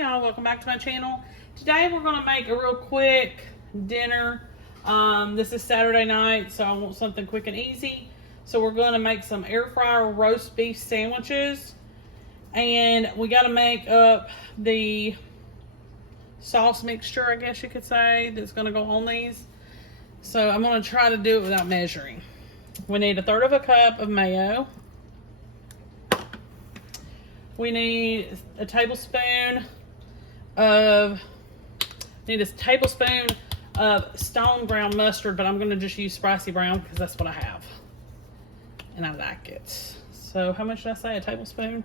y'all, welcome back to my channel. Today we're going to make a real quick dinner. This is Saturday night, so I want something quick and easy. So we're going to make some air fryer roast beef sandwiches. And we got to make up the sauce mixture, I guess you could say, that's going to go on these. So I'm going to try to do it without measuring. We need 1/3 cup of mayo. We need a tablespoon of stone ground mustard, but I'm going to just use spicy brown because that's what I have. And I like it. So how much did I say? A tablespoon?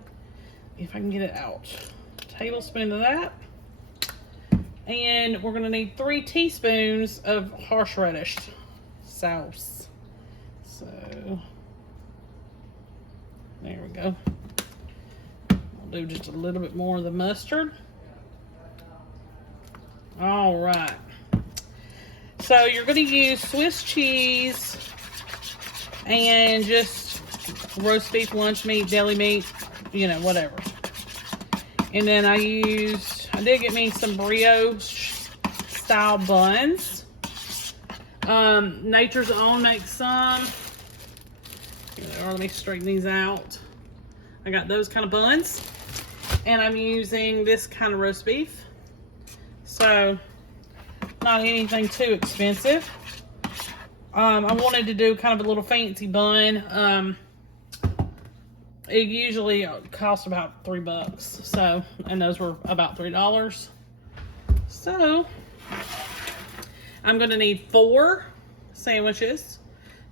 If I can get it out. A tablespoon of that. And we're going to need 3 teaspoons of horseradish sauce. So there we go. I'll do just a little bit more of the mustard. All right. So you're going to use Swiss cheese and just roast beef, lunch meat, deli meat, you know, whatever. And then I did get me some brioche style buns. Nature's Own makes some. Let me straighten these out. I got those kind of buns. And I'm using this kind of roast beef. So, not anything too expensive. I wanted to do kind of a little fancy bun. It usually costs about $3. So, and those were about $3. So, I'm going to need 4 sandwiches.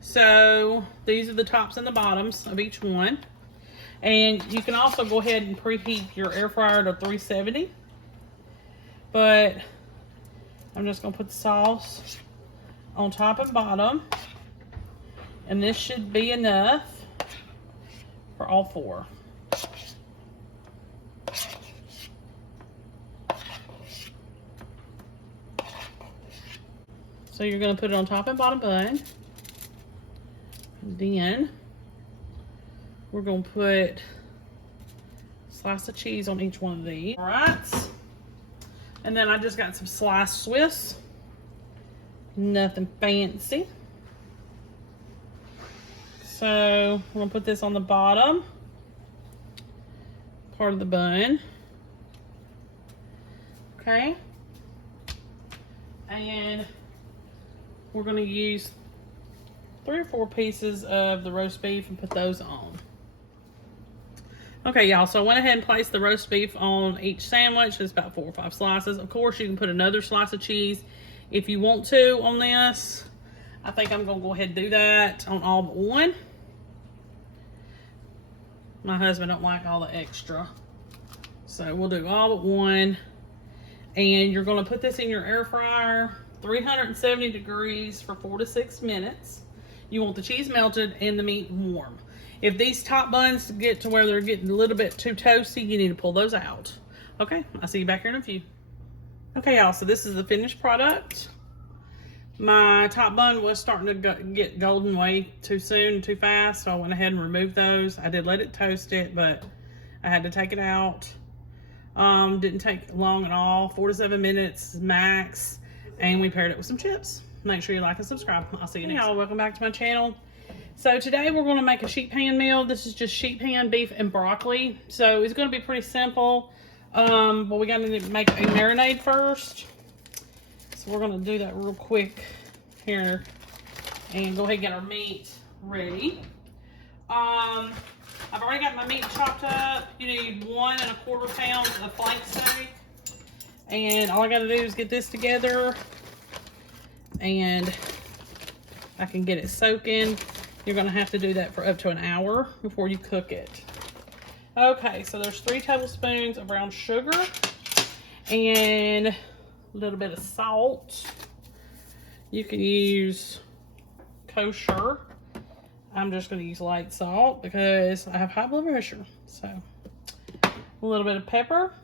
So, these are the tops and the bottoms of each one. And you can also go ahead and preheat your air fryer to 370. But I'm just going to put the sauce on top and bottom. And this should be enough for all 4. So you're going to put it on top and bottom bun. Then we're going to put a slice of cheese on each one of these. All right. And then I just got some sliced Swiss. Nothing fancy. So I'm going to put this on the bottom part of the bun. Okay. And we're going to use 3 or 4 pieces of the roast beef and put those on. Okay, y'all, so I went ahead and placed the roast beef on each sandwich. It's about 4 or 5 slices. Of course, you can put another slice of cheese if you want to on this. I think I'm going to go ahead and do that on all but one. My husband don't like all the extra. So we'll do all but one. And you're going to put this in your air fryer, 370 degrees for 4 to 6 minutes. You want the cheese melted and the meat warm. If these top buns get to where they're getting a little bit too toasty, you need to pull those out. Okay, I'll see you back here in a few. Okay, y'all, so this is the finished product. My top bun was starting to get golden way too soon, too fast, so I went ahead and removed those. I did let it toast it, but I had to take it out. Didn't take long at all, 4 to 7 minutes max, and we paired it with some chips. Make sure you like and subscribe. I'll see you next time. Y'all, welcome back to my channel. So today we're going to make a sheet pan meal. This is just sheet pan beef and broccoli. So it's going to be pretty simple. But we got to make a marinade first. So we're going to do that real quick here and go ahead and get our meat ready. I've already got my meat chopped up. You need 1 1/4 pounds of flank steak. And all I got to do is get this together and I can get it soaking. You're going to have to do that for up to an hour before you cook it. Okay, so there's 3 tablespoons of brown sugar and a little bit of salt. You can use kosher. I'm just going to use light salt because I have high blood pressure. So a little bit of pepper,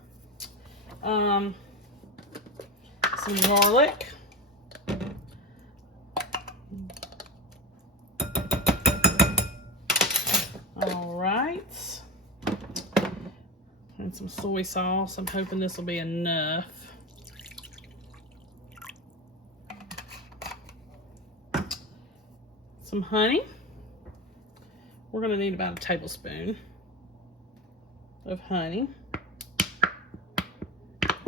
some garlic, And some soy sauce. I'm hoping this will be enough. Some honey. We're gonna need about a tablespoon of honey.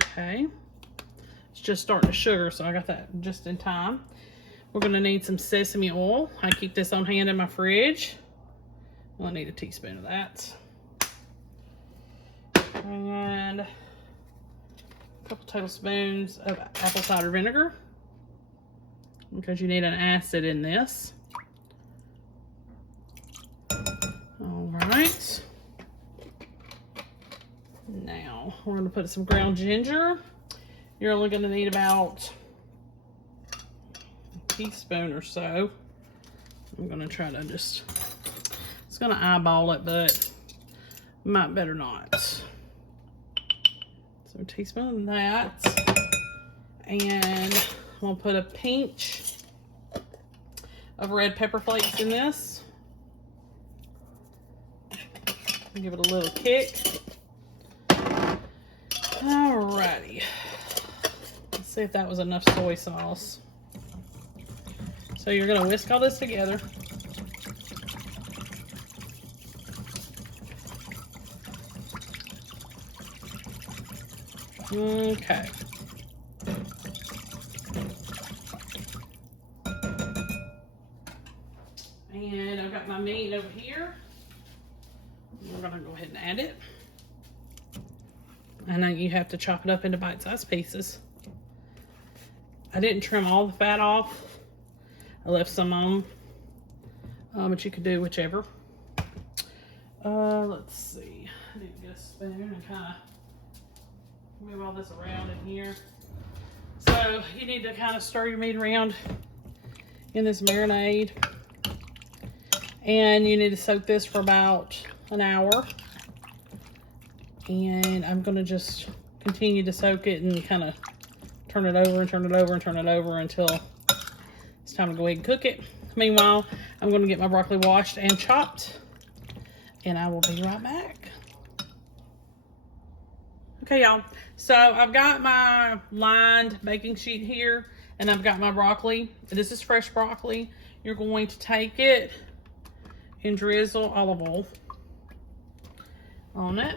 Okay. It's just starting to sugar, so I got that just in time. We're gonna need some sesame oil. I keep this on hand in my fridge. Well, I need a teaspoon of that. And a couple tablespoons of apple cider vinegar, because you need an acid in this. All right. Now we're going to put some ground ginger. You're only going to need about a teaspoon or so. I'm going to try to just, it's going to eyeball it, but might better not. So a teaspoon of that. And I'm going to put a pinch of red pepper flakes in this. Give it a little kick. Alrighty. Let's see if that was enough soy sauce. So you're going to whisk all this together. Okay. And I've got my meat over here. We're going to go ahead and add it. I know you have to chop it up into bite-sized pieces. I didn't trim all the fat off. I left some on, but you could do whichever. Let's see. I need to get a spoon and kind of move all this around in here. So you need to kind of stir your meat around in this marinade. And you need to soak this for about an hour. And I'm going to just continue to soak it and kind of turn it over and turn it over and turn it over until it's time to go ahead and cook it. Meanwhile, I'm going to get my broccoli washed and chopped, and I will be right back. Okay, y'all. So I've got my lined baking sheet here, and I've got my broccoli. This is fresh broccoli. You're going to take it and drizzle olive oil on it.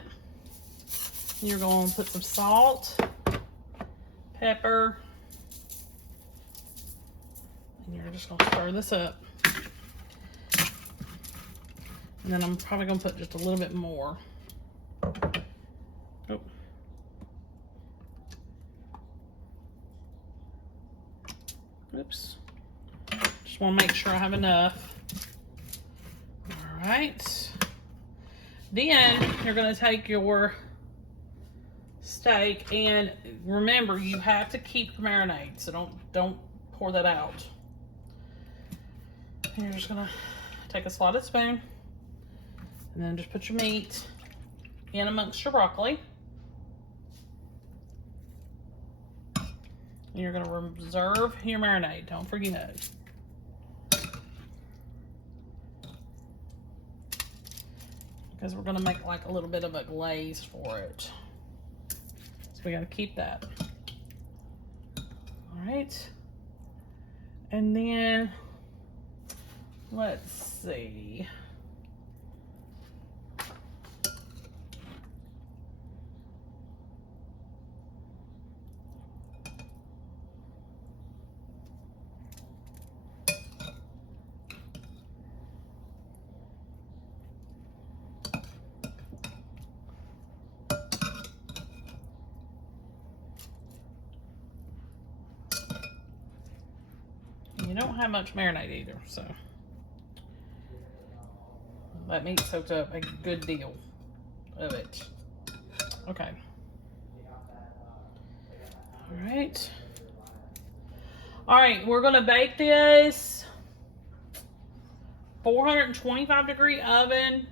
You're going to put some salt, pepper, and you're just going to stir this up. And then I'm probably going to put just a little bit more. Oh. Oops. Just want to make sure I have enough. All right. Then you're going to take your steak, and remember, you have to keep your marinade, so don't pour that out. And you're just gonna take a slotted spoon and then just put your meat in amongst your broccoli. And you're gonna reserve your marinade, don't forget. Because we're gonna make like a little bit of a glaze for it. We got to keep that. All right. And then let's see. You don't have much marinade either, so that meat soaked up a good deal of it. Okay. All right, we're gonna bake this 425 degree oven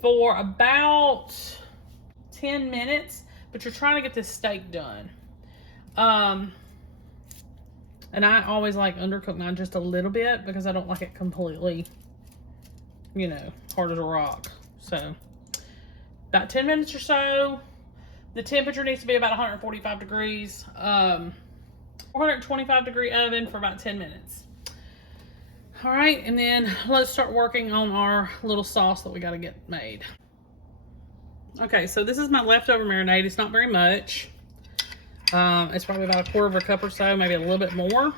for about 10 minutes, but you're trying to get this steak done. And I always like undercook mine just a little bit because I don't like it completely, you know, hard as a rock. So about 10 minutes or so, The temperature needs to be about 145 degrees. 425 degree oven for about 10 minutes. All right, and then let's start working on our little sauce that we got to get made. Okay, so this is my leftover marinade. It's not very much. It's probably about 1/4 cup or so, maybe a little bit more.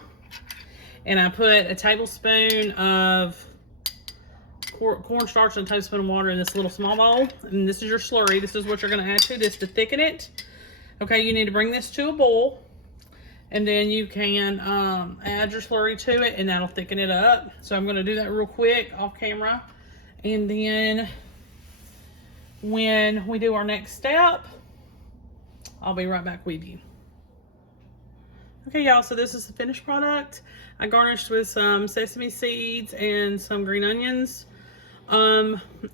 And I put a tablespoon of cornstarch and a tablespoon of water in this little small bowl. And this is your slurry. This is what you're going to add to this to thicken it. Okay, you need to bring this to a boil. And then you can add your slurry to it, and that'll thicken it up. So I'm going to do that real quick off camera. And then when we do our next step, I'll be right back with you. Okay, y'all, so this is the finished product. I garnished with some sesame seeds and some green onions.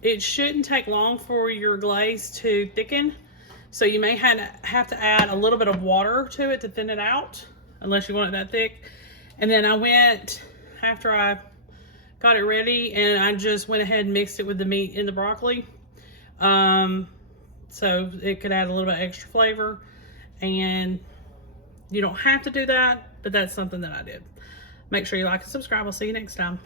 It shouldn't take long for your glaze to thicken. So you may have to add a little bit of water to it to thin it out, unless you want it that thick. And then I went, after I got it ready, and I just went ahead and mixed it with the meat in the broccoli. So it could add a little bit extra flavor. And you don't have to do that, but that's something that I did. Make sure you like and subscribe. I'll see you next time.